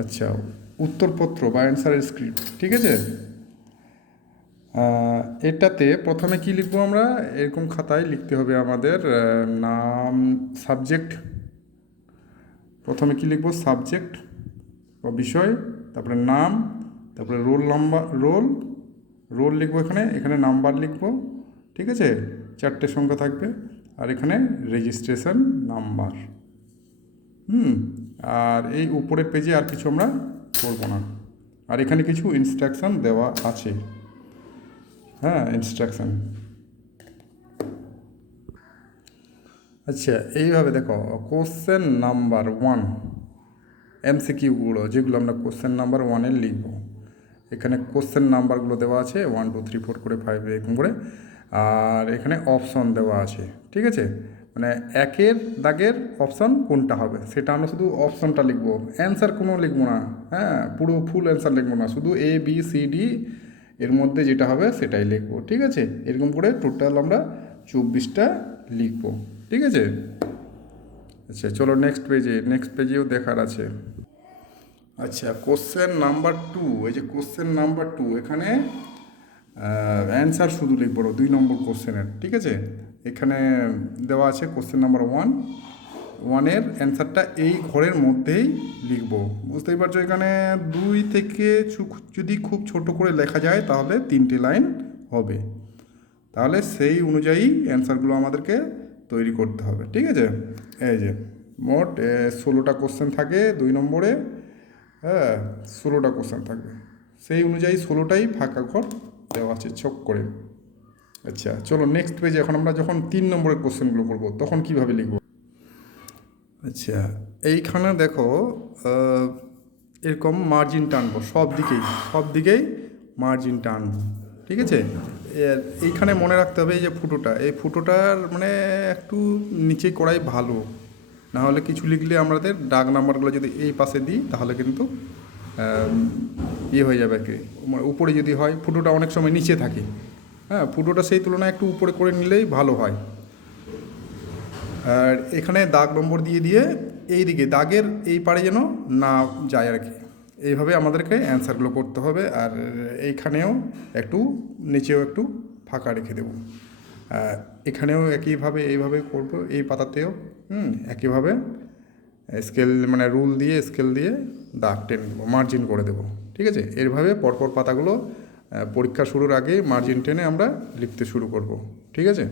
আচ্ছা, উত্তরপত্র বা অ্যান্সারের স্ক্রিপ্ট, ঠিক আছে। এটাতে প্রথমে কি লিখবো আমরা, এরকম খাতায় লিখতে হবে আমাদের নাম, সাবজেক্ট। প্রথমে কি লিখবো, সাবজেক্ট বা বিষয়, তারপরে নাম, তারপরে রোল নাম্বার, রোল লিখবো, এখানে এখানে নাম্বার লিখবো, ঠিক আছে, 4টে সংখ্যা থাকবে, আর এখানে রেজিস্ট্রেশন নাম্বার। আর এই উপরের পেজে আর কিছু আমরা করবো না। আর এখানে কিছু ইনস্ট্রাকশান দেওয়া আছে, হ্যাঁ, ইনস্ট্রাকশান। আচ্ছা, এইভাবে দেখো, কোশ্চেন নাম্বার 1 এমসিকিউগুলো যেগুলো আমরা কোশ্চেন নাম্বার 1-এ লিখব, এখানে কোশ্চেন নাম্বারগুলো দেওয়া আছে 1 2 3 4 করে 5 এরকম করে। আর এখানে অপশন দেওয়া আছে, ঠিক আছে, মানে একের দাগের অপশন কোনটা হবে সেটা আমরা শুধু অপশনটা লিখব, অ্যান্সার কোনো লিখবো না, হ্যাঁ, পুরো ফুল অ্যান্সার লিখবো না, শুধু এ বি সি ডি এর মধ্যে যেটা হবে সেটাই লিখবো, ঠিক আছে। এরকম করে টোটাল আমরা 24টা লিখবো, ঠিক আছে। আচ্ছা চলো নেক্সট পেজেও দেখার আছে। আচ্ছা, কোশ্চেন নাম্বার 2, এই যে কোশ্চেন নাম্বার 2, এখানে অ্যান্সার শুধু লিখবো 2 নম্বর কোশ্চেনের, ঠিক আছে। এখানে দেওয়া আছে কোশ্চেন নাম্বার 1-এর অ্যান্সারটা এই ঘরের মধ্যেই লিখবো, বুঝতেই পারছো। এখানে 2 থেকে যদি খুব ছোট করে লেখা যায় তাহলে 3টে লাইন হবে, তাহলে সেই অনুযায়ী অ্যান্সারগুলো আমাদেরকে তৈরি করতে হবে, ঠিক আছে। এই যে মোট 16টা কোশ্চেন থাকে 2 নম্বরে, হ্যাঁ, 16টা কোশ্চেন থাকবে, সেই অনুযায়ী 16টাই ফাঁকা ঘর দেওয়া আছে ছক করে। আচ্ছা চলো নেক্সট পেজে, এখন আমরা যখন 3 নম্বরের কোশ্চেনগুলো করবো তখন কিভাবে লিখব। আচ্ছা, এইখানে দেখো এরকম মার্জিন টানবো সব দিকেই মার্জিন টানবো, ঠিক আছে। এইখানে মনে রাখতে হবে এই যে এই ফুটোটার মানে একটু নিচে করাই ভালো, না হলে কিছু লিখলে আমাদের দাগ নাম্বারগুলো যদি এই পাশে দিই তাহলে কিন্তু ইয়ে হয়ে যাবে আর কি, মানে উপরে যদি হয়, ফুটোটা অনেক সময় নিচে থাকে, হ্যাঁ, ফুটোটা সেই তুলনায় একটু উপরে করে নিলেই ভালো হয়। আর এখানে দাগ নম্বর দিয়ে এই দিকে দাগের এই পারে যেন না যায় আর কি, এইভাবে আমাদেরকে অ্যান্সারগুলো করতে হবে। আর এইখানেও একটু নিচেও একটু ফাঁকা রেখে দেবো, এখানেও একইভাবে এইভাবে করব, এই পাতাতেও একইভাবে মানে রুল দিয়ে স্কেল দিয়ে দাগ টেনে দেবো, মার্জিন করে দেবো, ঠিক আছে। এইভাবে পরপর পাতাগুলো পরীক্ষা শুরুর আগে মার্জিন টেনে আমরা লিখতে শুরু করব, ঠিক আছে।